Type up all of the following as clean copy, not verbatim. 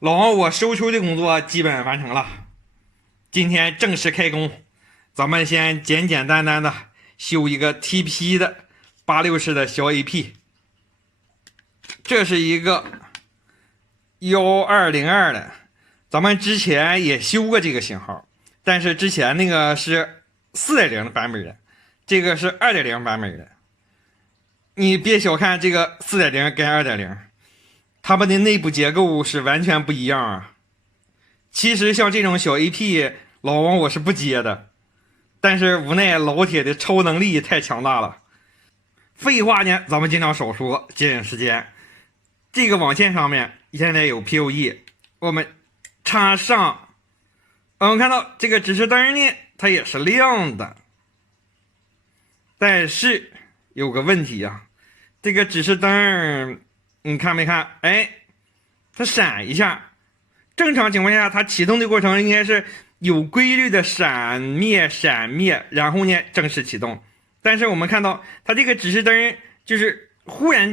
老王，我收球的工作基本完成了，今天正式开工。咱们先简简单单的修一个 TP 的860的小 AP，这是一个1202的，咱们之前也修过这个型号，但是之前那个是4.0版本的，这个是2.0版本的。你别小看这个4.0跟2.0，它们的内部结构是完全不一样啊。其实像这种小 AP， 老王我是不接的，但是无奈老铁的超能力太强大了。废话呢，咱们尽量少说，节省时间。这个网线上面现在有 PoE， 我们插上，我们看到这个指示灯呢，它也是亮的，但是有个问题啊，这个指示灯你看没看？哎，它闪一下。正常情况下，它启动的过程应该是有规律的闪灭闪灭，然后呢正式启动。但是我们看到它这个指示灯就是忽然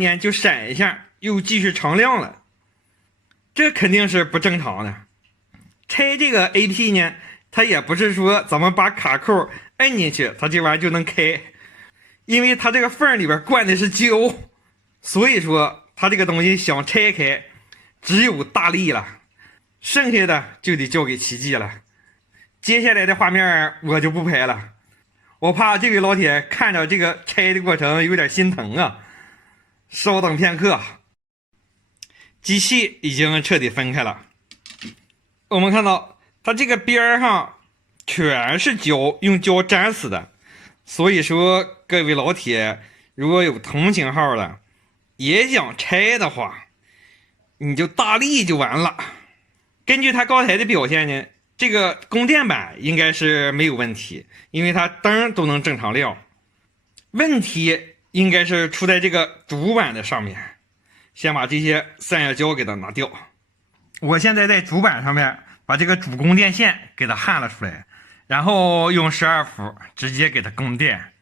间就闪一下，又继续常亮了，这肯定是不正常的。拆这个 AP 呢，它也不是说咱们把卡扣摁进去，它这玩意就能开，因为它这个缝里边灌的是胶，所以说它这个东西想拆开，只有大力了，剩下的就得交给奇迹了。接下来的画面我就不拍了，我怕这位老铁看着这个拆的过程有点心疼啊。稍等片刻，机器已经彻底分开了。我们看到它这个边上全是胶，用胶粘死的。所以说各位老铁如果有同型号的也想拆的话，你就大力就完了。根据它高台的表现呢，这个供电板应该是没有问题，因为它灯都能正常亮。问题应该是出在这个主板的上面。先把这些散热胶给它拿掉。我现在在主板上面把这个主供电线给它焊了出来，然后用12伏直接给它供电，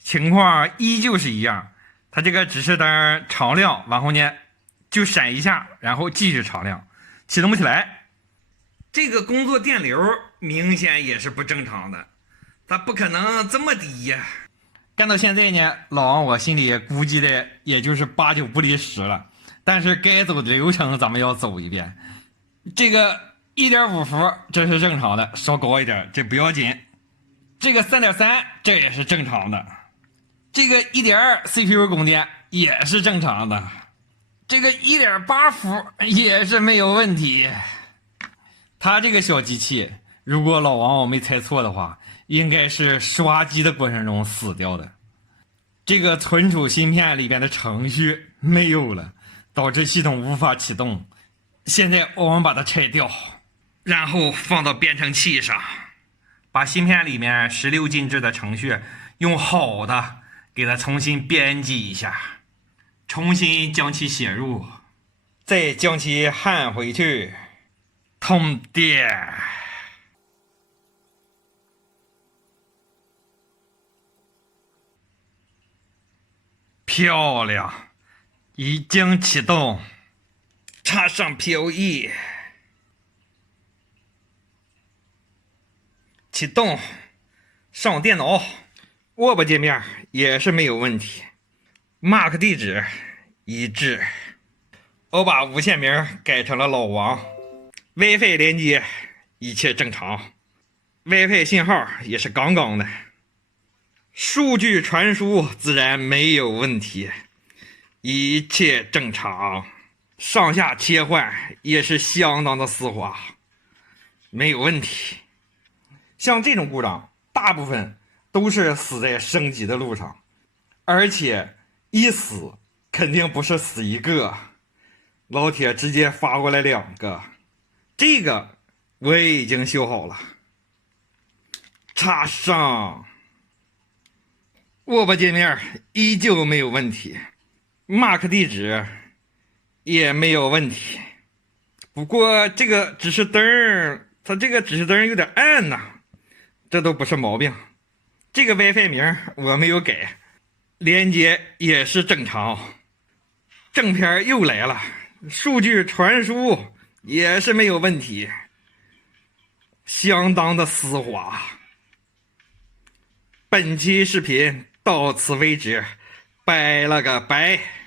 情况依旧是一样。它这个指示灯常亮，然后呢就闪一下，然后继续常亮，启动不起来。这个工作电流明显也是不正常的，它不可能这么低呀。干到现在呢，老王我心里估计的也就是8、9不离10了，但是该走的流程咱们要走一遍。这个1.5伏这是正常的，稍高一点这不要紧。这个3.3这也是正常的，这个1.2 CPU 供电也是正常的，这个1.8伏也是没有问题。它这个小机器，如果老王我没猜错的话，应该是刷机的过程中死掉的。这个存储芯片里边的程序没有了，导致系统无法启动。现在我们把它拆掉，然后放到编程器上，把芯片里面16进制的程序用好的给它重新编辑一下，重新将其写入，再将其焊回去，通电。漂亮，已经启动，插上 PoE， 启动，上电脑，Web 界面也是没有问题， MAC 地址一致。我把无线名改成了老王， WiFi 连接一切正常， WiFi 信号也是杠杠的，数据传输自然没有问题，一切正常，上下切换也是相当的丝滑，没有问题。像这种故障大部分都是死在升级的路上，而且一死肯定不是死一个，老铁直接发过来2个。这个我也已经修好了，插上Web 界面依旧没有问题， MAC 地址也没有问题。不过这个指示灯，它这个指示灯有点暗呐，这都不是毛病。这个 WiFi 名我没有改，连接也是正常。正片又来了，数据传输也是没有问题，相当的丝滑。本期视频到此为止，拜了个拜。